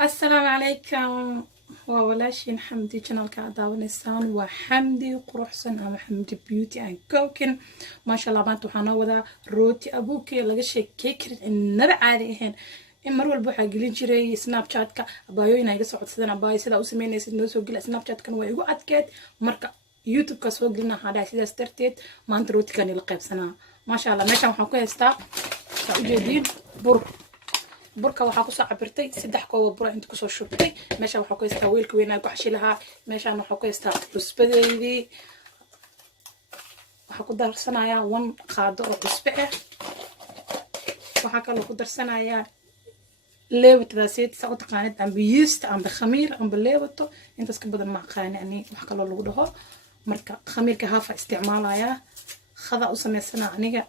السلام عليكم وولاشين حمدي channel ka daawaneysaan waa xamdi quruxsan ama xamdi beauty and cooking maasha Allah maanta waxaan noo wadaa rooti abuukee laga sheekay karin inaba caadi ahayn in mar walba waxaa gelin jiray snapchat-ka abaayooyin ay iga soo codsadeen abaayo sidaa u sameynaysid noo soo geli snapchat-kan waa igu adkeed marka youtube-ka soo gelina waxaa dhahay sidaas darteed maanta rootikan ila qaybsanaa maasha Allah meeshan waxaan ku haystaa saa u jeediin burka waxaa ku soo cabirtay 3 koob bur inta ku soo shubtay meesha waxaa ku haystaa weelka weyn aan ku xashi lahaa meeshan waxaa ku haystaa cusbadeedii waxaa ku darsanayaa 1 qaado oo cusbe ah waxaa kaloo ku darsanayaa leewatadaasiyad saa u taqaanid amba yeast amba khamiir amba leewato intaas ka badan ma aqaan ani wax kaloo lagu dhaho marka khamiirka haafa isticmaalayaa khada u sameysana aniga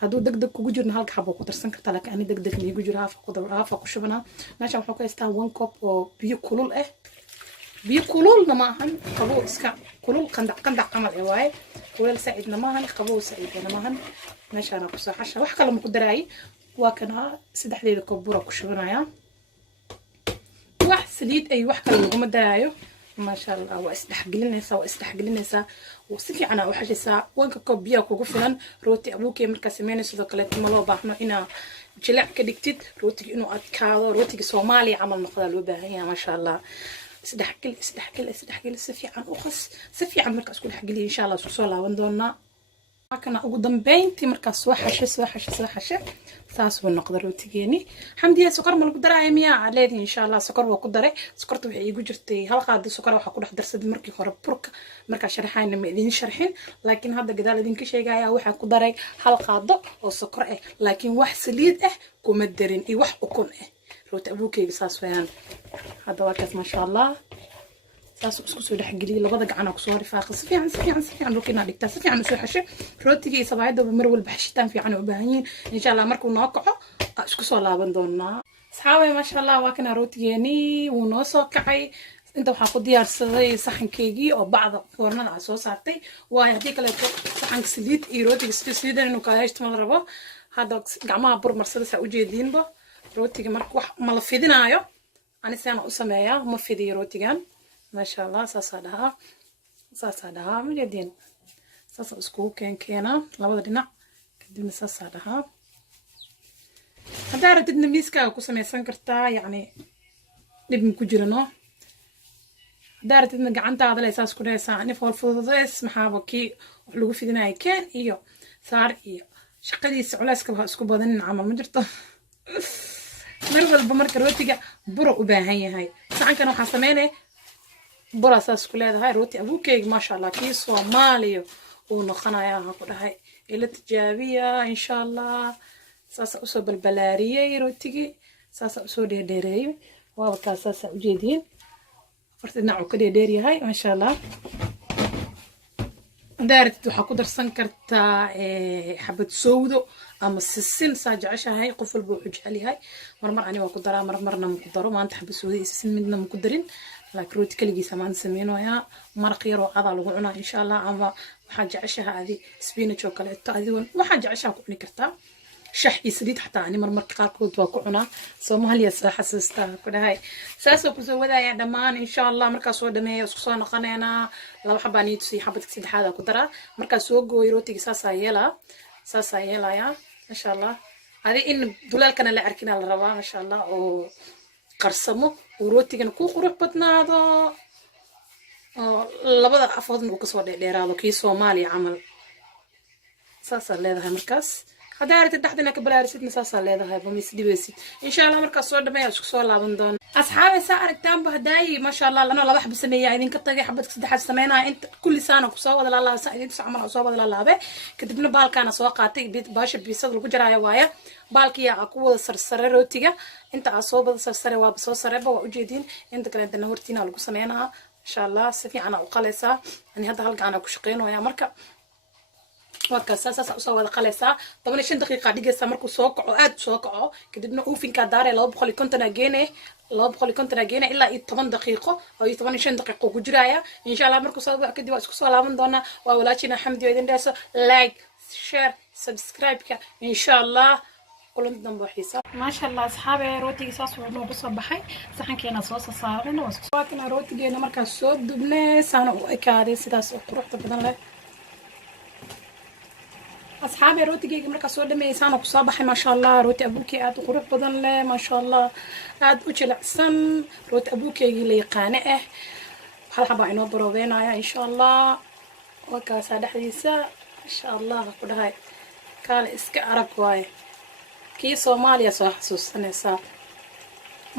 haduu degdeg kugu jirno halka xabo ku darsan kartaa laakiin ani degdeg ma igu jiro haafa ku shubana meesha waxaa ku haystaa 1 koob oo biyo kulul ah biyo kululna ma ahan qaboo iska kulul qandac camal ee waaye kulul saacidna ma ahan qaboo saacidna ma ahan meeshaana ku soo xasha wax kale ma ku daray waa kana saddexdeeda koob bura ku shubanaya wax saliid ay wax kale lagu madaayo ما شاء الله واستحقلنيسا وسفي أنا وحشيسا وانك كوب بيا كوكو فلان روتي أبوكي مركا سميني سيدو كاليت ملو باحنا إنا جلع كدكتيد روتي إنو أتكاضو روتي صومالي عمل نقضى الوباهية ما شاء الله استحقل سفي عن أخص سفي عن مركز كل حقلي إن شاء الله سوصولا واندونا كنا ugu dambeyntii markaas soo xashay saas uu noqday rootigeeni xamdiya sokor ma lagu daray miyaa leedii insha Allah sokor waa ku daray sokorta waxay igu jirtay hal qaado sokor waxa ku dhex darsaday markii hore burka marka sharaxayna ma idin sharxin laakiin hadda gadaal idin ka sheegaya waxa ku daray hal qaado oo sokor ah laakiin wax saliid ah kuma darin iyo wax ukun ah rooti abuukeyga saas weeyaan hadda waa kaas ma sha Allah saas isku soo dhaxgeliyay labada gacan ku soo rifaaqay si fiican rookina dhigtaa si fiican u soo xashay rootiga sabaayada mar walba xashitaan fiican u baahan yihiin insha Allah markuu noo kaco isku soo laaban doonaa asxaabay ma sha Allah waa kana rootigeeni uu noo soo kacay inta waxaa ku diyaarsaday saxankeygii oo bacda foornada aan soo saartay waa hadii kale saxanka saliid iyo rootiga saliid inuu ka haysto ma rabo hadda gacmaha bur marsada saa u jeediinba rootiga marka wax ma la fidinaayo ani saan u sameeyaa ma fidiyo rootigan ما شاء الله ساسا دها مجدين ساسا اسكو كينا لابد دينا كدبنا ساسا دها هدا رددنا ميسكا ku sameeysan kartaa yani dib ku jirano hada رددنا gacantaada la isaas ku dheeysan ani fududeys maxaa ki wax lagu fidinay keen iyo saar iyo shaqadiisa culeyska waxa isku badan amal ma jirto mar walba marka rootiga buro u baahan yahay saxankan waxa sameeyay براساس كلها هاي روتي أبوكي ما شاء الله كيس ومالي ونخنا ياها كلها إلى تجابية إن شاء الله ساسا أصوب البلارية روتي ساسا أصوب ديري وابكا ساسا وجدين فرت نعو كده ديري هاي ما شاء الله دارت دوحة قدر سنكرتا حبة سودو أما السن ساجع عشا هاي قفل بوحج علي هاي مرمر عني وقدرها مرمرنا مقدروا ما أنت حبة سودي السن مننا مقدرين لكن روتي كلجي سمان سمينه يا مرقير وعضا لقونا إن شاء الله أما حاجة عشها هذه سبينة شوكولاتة هذه وحاجة عشها كوني كرتا شح يسريد حتى يعني مرمر كاركود وكونا سو ما هل يسرح حسستا كده هاي ساسو كسو ودا يا دمان إن شاء الله مركز سو دمي وسقصنا قنانا لو حباني تسي حبة كسيد هذا كدرة مركز سو جو روتي ساسا يلا يا إن شاء الله هذه إن دولال كان اللي أركنا الروا ما شاء الله أو قرصمو ورootigan ku qurux badnaado labada afoodna uu ka soo dheeraado kii Soomaaliya amal saasa leedahay markaas hadaarta dhaxdina ka balaarisidna saasa leedahay bamis dibeesid insha Allah markaas soo dhameeyo isku soo laaban doon asxaabay saa aragtaan bahdaay ma sha Allah lana laba xab sameeyaa idin ka tagay xabad saddexaad sameeyna inta kulli saana ku soo wada la saa idin socmal soo wada laabe kadibna baalkaana soo qaatay baasha biisad lagu jaraayo waaya baalkiya ku wada sarsare rootiga inta soo wada sarsare waa soo sareeba waa u jeedin inta kale inta hortiina lagu sameeynaa insha Allah si fiican u qaleysa ani hadda halka aan ku shaqeynooyaa marka وكاس ساسا usoo wada qalaysa 15 daqiiqo dhigaysa markuu soo kaco aad soo kaco kadibna uufinka daaray 250 geena ilaa 10 daqiiqo oo 15 daqiiqo ku jiraya insha Allah markuu soo baxo kadib waa isku soo laaban doona waa walaashina xamdi oo idin dhaaso like share subscribe ka insha Allah kulan dambe xiisa ma sha Allah asxaabe rootiga saas uu noogu soo baxay saxankeena soo saarayna waana rootigeena markaas soo dubnay saana u ekaaday sidaas oo quruxda badan leh asxaabe rootigeyga markaas soo dhameeyaysaana ku soo baxay ma sha Allah rooti abuukey aad u qurux badan leh ma sha Allah aad u jilicsan rooti abuukeyga la yaqaan hal xaba inoo baroobeynaya insha Allah wakaas dhaxdiisa insha Allah ku dhahay kaale iska arag waaye kii Soomaaliya soo xasuusanaysa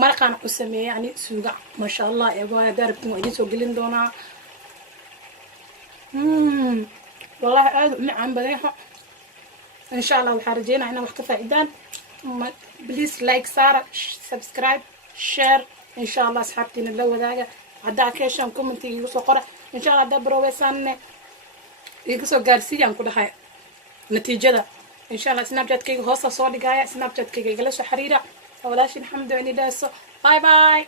markaan u sameeyay yani suuga ma sha Allah ee waa darabtu idin soo gelin doona wallahi aad u macaan badan إن شاء الله وحرجينا هنا وقت فائدان بليز لايك سارة سبسكرايب شير إن شاء الله أصحابتي نلو ذاك عدا كيشان كومنتي يوصو قرأ إن شاء الله دبروا ويسان يوصو قارسيا كل هاي نتيجة ده إن شاء الله سناب جات كي هوصة صور لقايا سناب جات كي جلسوا حريرة ولا شيء الحمد لله باي باي